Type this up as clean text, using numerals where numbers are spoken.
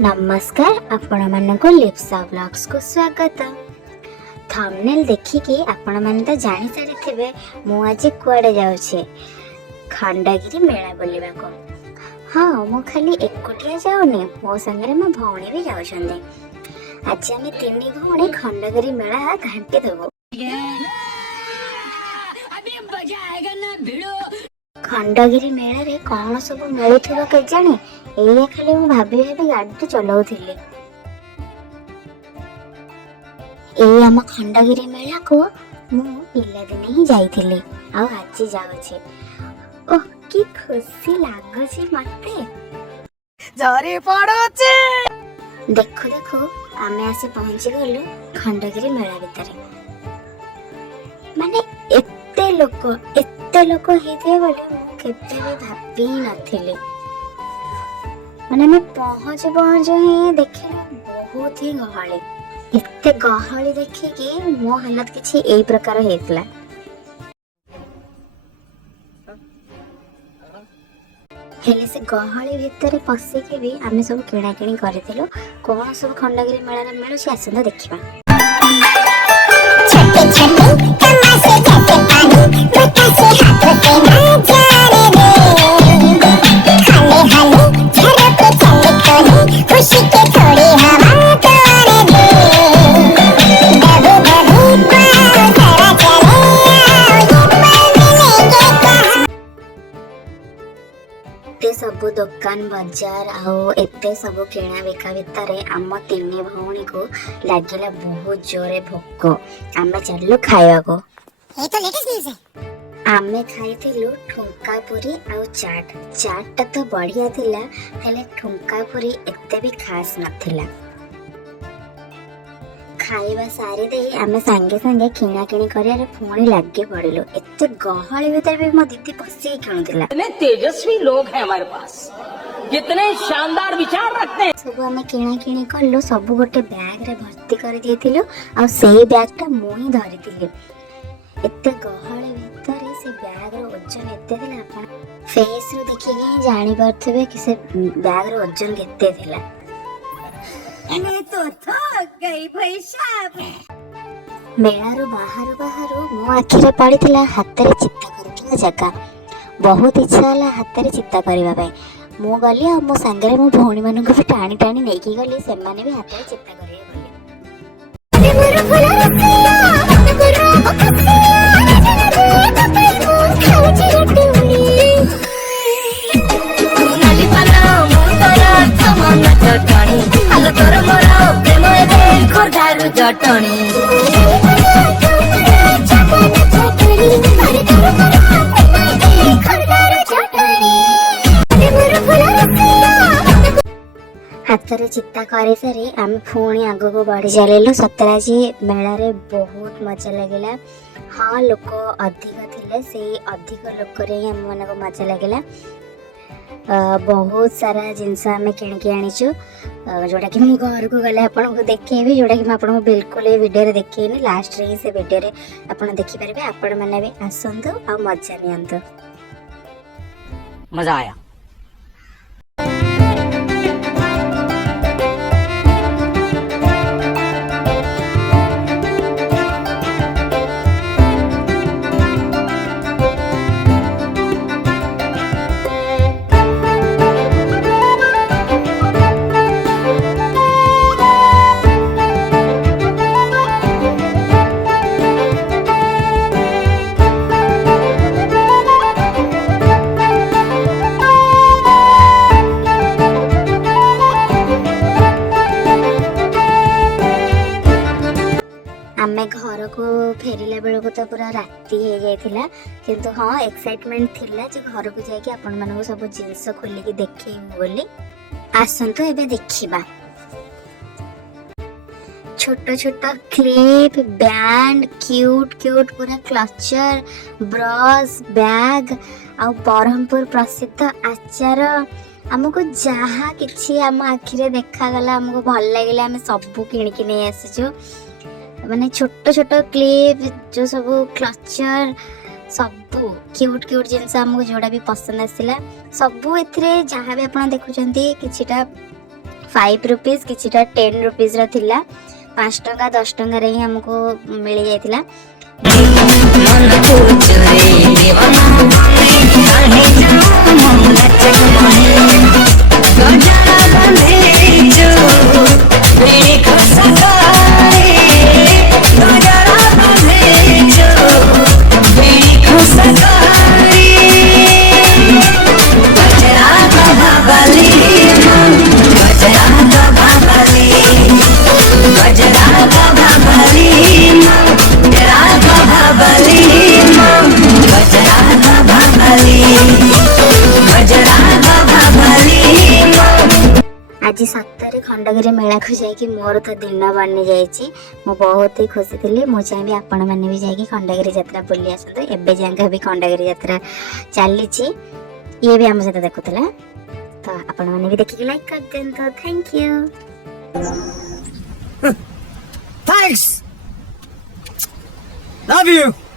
नमस्कार आपण मानको लिप्सा ब्लॉग्स को स्वागत। थंबनेल देखिके आपण माने तो जानि सारी थिबे मु आज कुआडे जाउछे खंडगिरी मेला बोलिबा को। हाँ मु खाली एकुटिया जाउनी, मो संगे मो भौणी भी जाउछन्ते। आज आमे तिनी भौणी खंडगिरी मेला घंटे देबो। खंडगिरी मेला रे कौन सब मिलुथिबो के जाने, एया खाली मु भाबी भाबी गाड़ी चलाउथिली। ए आम खंडगिरी मेला को मु पिला दिने ही जाइथिली आ आज जाउछे। ओह की खुशी लागुछि मते। जरी पड़ुछि देखो देखो आमे आसी पहुंची गलु खंडगिरी मेला भितरे। माने एते लोक हेते बोले मु केते भी भाबी नथिले। माने मैं पहुंच ही देखिले बहुत ही गहली। एते गहली देखि कि मो हालत किछि एई प्रकार हेतला। हेले से गहली भितरे पसी के भी आमे सब किणा किणी करथिलो। कोन सब खंडगिरी मेला रे मिलु से आसंदा देखिबा। छोटे छोटे तमाशे जैसे पानी बतासे हाथों से ना जाने दे। हाले हाले झरके चले कोई खुशी के थोड़ी हवा तो आने दे। दबे दबे पाँव जरा चले आओ ये पल मिलेंगे कहाँ। एते सब दुकान बाजार आओ एते सब किणा बिका भितरे आम तिनी भौणी को लागिला बहुत जोरे भोक। आमे चलु खाइबा को। ये तो लेटेस्ट न्यूज़ है। आमे खाइथिलु ठुंका पुरी आउ चाट। चाट तो बढ़िया थिला, हेले ठुंका पुरी एते भी खास नथिला। खाइबा सारी दे आमे संगे संगे किणा किणी करियारे पुणी लागे पड़िलु। एते गहली भितर भी मो दीदी पसी किणुतिला। इतने तेजस्वी लोग हैं हमारे पास, कितने शानदार विचार रखते हैं। सब आमे किणा किणी करलु, सब गोटे बैग रे भर्ती कर देथिलु आ सेही बैग टा मु ही धरिथिली। एते गहली भितर से बैग रो वजन एते थिला, आपण फेस रो देखि के जानि परथबे कि से बैग रो वजन केते थिला। मैं तो थक गई भाई साहब। मेला रो बाहर मो आखि रे पड़िथिला हाथ रे चित्ता करूथिला जगह। बहुत इच्छा होला हाथ रे चित्ता करबा पय। मो गली आ मो संगे मो भौणी मानन को भी टाणी टाणी नेकी गली, से माने भी हाथ रे चित्ता करिए गली। मेरा फुला रसिया मेरा बकसिया जने को खाउची रटुनी। नाली पाला मुतरा थमन चटणी आलो तोर मोरा प्रेम ए खोदारु जटणी। हाथ रे चित्ता करे सारी आम पुणी आग को बढ़ी चलू। सतरा जी मेला रे बहुत मजा लगिला। हाँ लोक अधिक थिले, से अधिक लोक रे हम मन को मजा लगिला। बहुत सारा जिनस आम किणिकी आनीचु, जोटा कि घर को गले आपन को देखेबी, जोटा कि आपन को बिल्कुल ए वीडियो रे देखेनी। लास्ट रे से वीडियो रे आपन देखि परबे। आपन माने भी आसंतु आ मजा नियंतु। मजा आया। आमे घर को फेरिला बेल को तो पूरा राति हो जाइथिला, किंतु हाँ एक्साइटमेंट थिला जे घर को जाके आपण मानको सब जिंस खोली के देखैमु बोली। आसंतु एबे देखिबा। छोट छोट क्लिप, बैंड, क्यूट क्यूट पूरा क्लचर, ब्रश, बैग आ बरहमपुर प्रसिद्ध आचार। हमको जहाँ किछि हम आखिरे देखा गला, हमको भल लागिला, हम सब किणिकी नै आसीछु। माने छोट छोट क्लिप जो सब क्लचर सबू क्यूट क्यूट जिनस आमको जोड़ा भी पसंद आसला। सबू एथिरे जहाँ भी आप देखुं किछिटा 5 रुपीज किछिटा 10 रुपीज रा थिला 5 टंका 10 टंका रे ही हमको मिल जाइतिला। आज सतरे खंडगिरी मेला को जाकि मोर तो दिन बनी जाइए मु बहुत ही खुशी थी। मुझे चाहिए आपण मैंने भी जाकि खंडगिरी यात्रा बुली आसतु। एबे जांका भी खंडगिरी यात्रा चली ये भी आम सहित देखुला तो आपण मैंने भी देखिए लाइक कर दें तो thank you. Thanks. Love you.